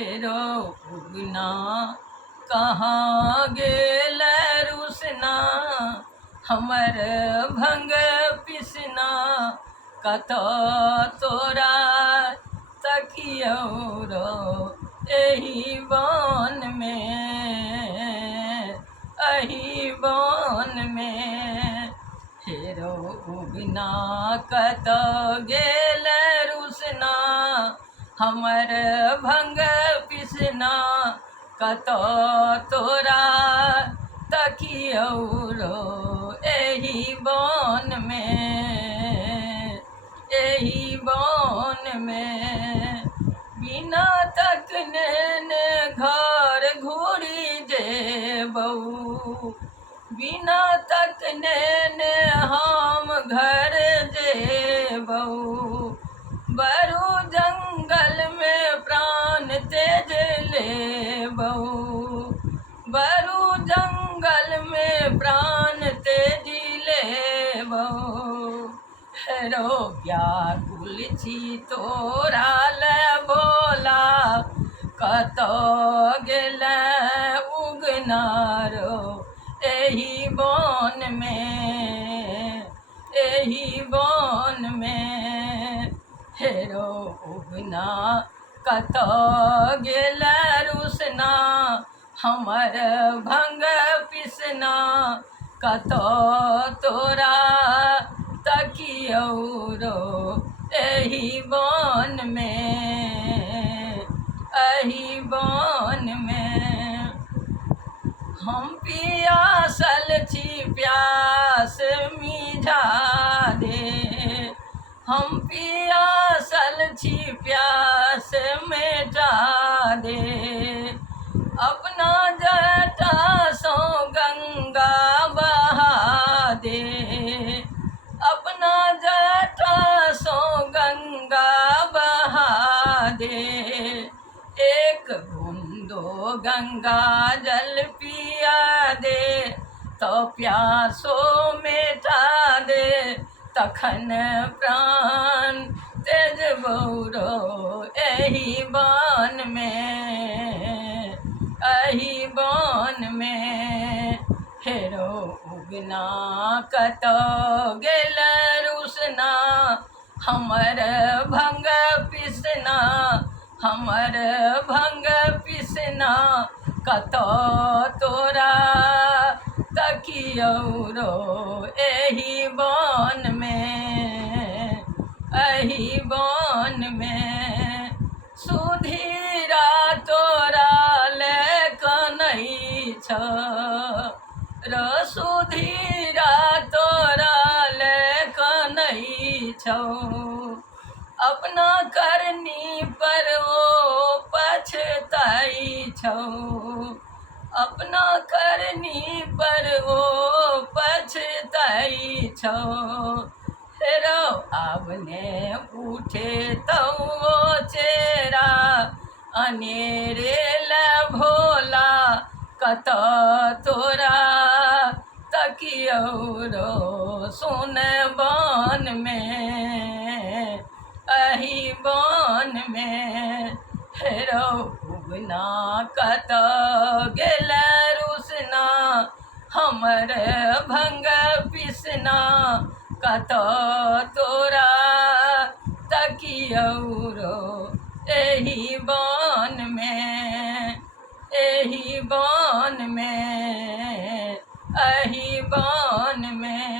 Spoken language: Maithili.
हेरो उगना कहाँ गेल रुसना, हमर भंग पिसना कतो तोरा तकियो रो एही वन में, एही वन में। हेरो उगना कतो गेल रुसना, हमर भंग पिसना कतो तोरा तकियो रो एही वन में, एही वन में। बिना तकने ने घर घूरी जेबऊ, बिना तकने ने हम घर जेबऊ। बरू जंगल में प्राण तेज लेबऊ, बरू जंगल में प्राण तेज लेबऊ। हेरो व्याकुल छी तोरा ले भोला, कतो गेल उगना रो एही वन में, एही वन में। हेरो उगना कतो गेल रुसना, हमर भंग पिसना कतो तोरा तकियो रो एही वन में, एही वन में। हम पियासल छी प्यास मिझा दे, हम पियासल छी प्यास मिटा दे। अपना जटा सो गंगा बहा दे, अपना जटा सो गंगा बहा दे। एक बूंदो गंगा जल पिया दे, तो प्यासो मिटा दे तखन प्राण तेज बौरो एही वन में, एही वन में। हेरो उगना कतो गेल रुसना, हमर भंग पिसना, हमर भंग पिसना कतो तोरा तकियो रो एही वन में, एही वन में। सुधीरा तोरा ले कनै छ रो, सुधीरा तोरा ले कनै छौ। अपना करनी पर ओ पछताई छौ, अपना करनी पर ओ पछताई छौ। हेरो आबने उठे तो चेहरा, अनेरे ल भोला कतो तोरा तकियो रो सुन वन में, एही वन में। हेरो उगना कतो गेल रुसना, हमर भंग पिसना कतो तोरा तकियो रो एही वन में, एही वन में, एही वन में।